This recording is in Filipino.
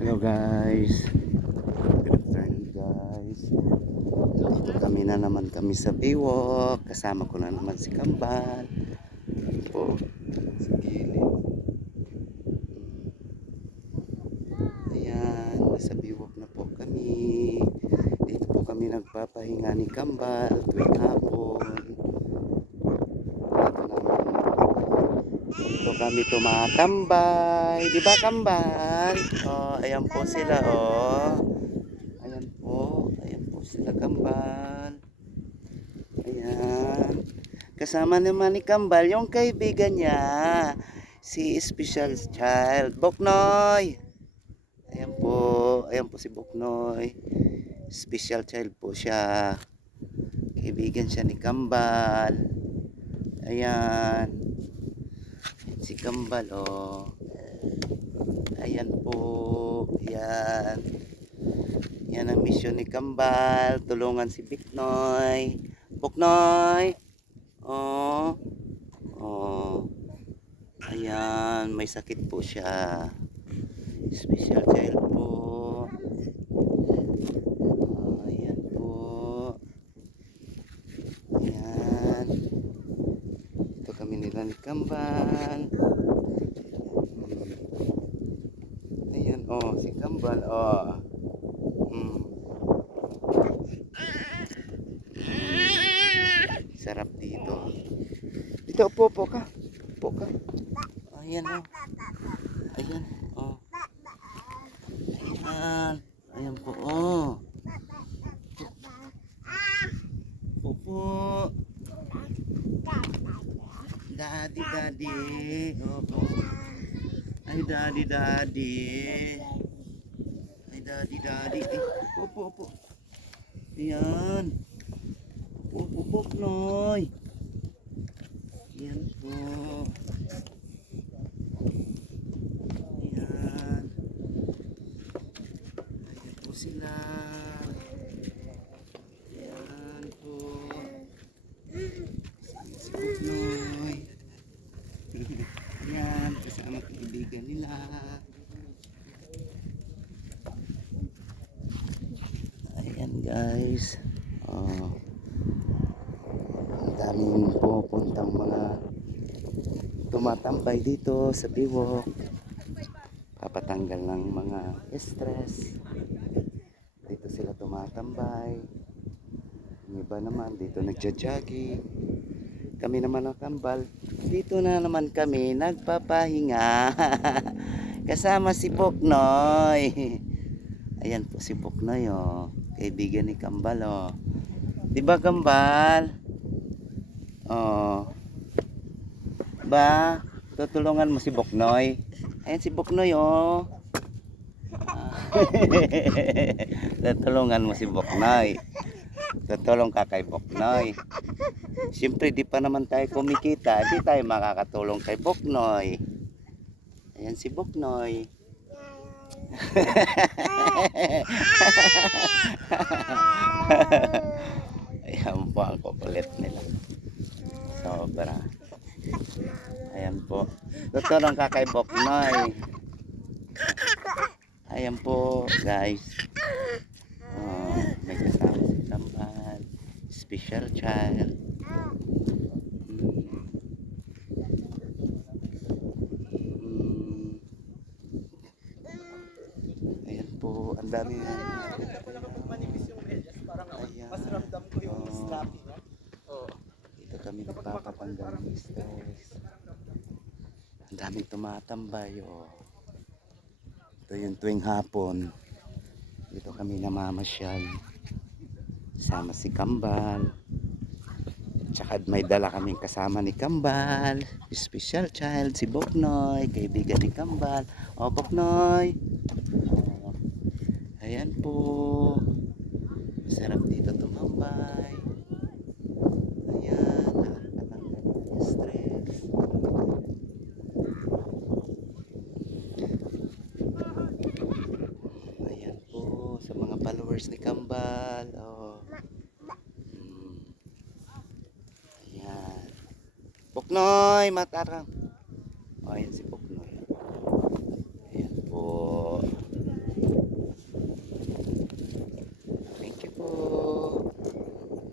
Hello guys, good afternoon guys. Dito kami na naman kami sa Biwok. Kasama ko na naman si Kambal po sa gilid. Ayan, nasa Biwok na po kami. Dito po kami nagpapahinga ni Kambal tuwing hapon. Dito kami tumatambay, di ba Kambal? Oh, ayan po sila oh. Ayan po sila Kambal. Ayan. Kasama naman ni Kambal yung kaibigan niya, si Special Child, Boknoy. Ayan po si Boknoy. Special Child po siya. Kaibigan siya ni Kambal. Ayan. Si Kambal oh. Ayan po. Ayan. Yan ang mission ni Kambal. Tulungan si Boknoy. Boknoy. Oh. Oh. Ayan, may sakit po siya. Special child po. Oh, ayan po. Ayan. Ito kami nila ni Kambal. Ayan, oh, si Kambal, oh. Sarap dito. Dito, upo ka. Upo ka. Ayan, oh. Ayan, oh. Ayan. Ayan po, oh. Upo. Daddy. Opo. Ay, daddy. Ay, daddy. Upo. Ayan. Upo, Boknoy. Ayan po. Ayan. Ayan po sila. Ayan po. Si Boknoy. Ayan, kasama kaibigan nila. Ayan guys. Oh. Ang daming pupuntang mga tumatambay dito sa Biwok. Papatanggal ng mga stress. Dito sila tumatambay. Yung iba naman dito nagja-jogging. Kami naman ang Kambal. Dito na naman kami nagpapahinga. Kasama si Boknoy. Ayan po si Boknoy oh. Kaibigan ni Kambal oh. Di ba Kambal? Oh. Ba, tutulungan mo si Boknoy. Ayan si Boknoy oh. Tutulungan mo si Boknoy. Tutulong ka kay Boknoy. Siyempre di pa naman tayo kumikita, di tayo makakatulong kay Boknoy. Ayan si Boknoy. Ayan po ang kukulit nila. Sobra. Ayan po. Tutulong ka kay Boknoy. Ayan po guys. Oh, may kasama si Kambal. Special child. Ayan po. Ang dami na. Masramdam ko yung slapping. Dito kami nagpapatanggal ng stress. Ang daming tumatambay oh. Ito yung tuwing hapon. Dito kami namamasyal. Sama si Kambal. Tsaka may dala kaming kasama ni Kambal. Special child si Boknoy. Kaibigan ni Kambal. O Boknoy. Ayan po. Masarap dito tumambay. Ayan. Nakakatanggal ng stress. Ayan po. Sa mga followers ni Kambal. Oh. Ayan. Boknoy, matarang.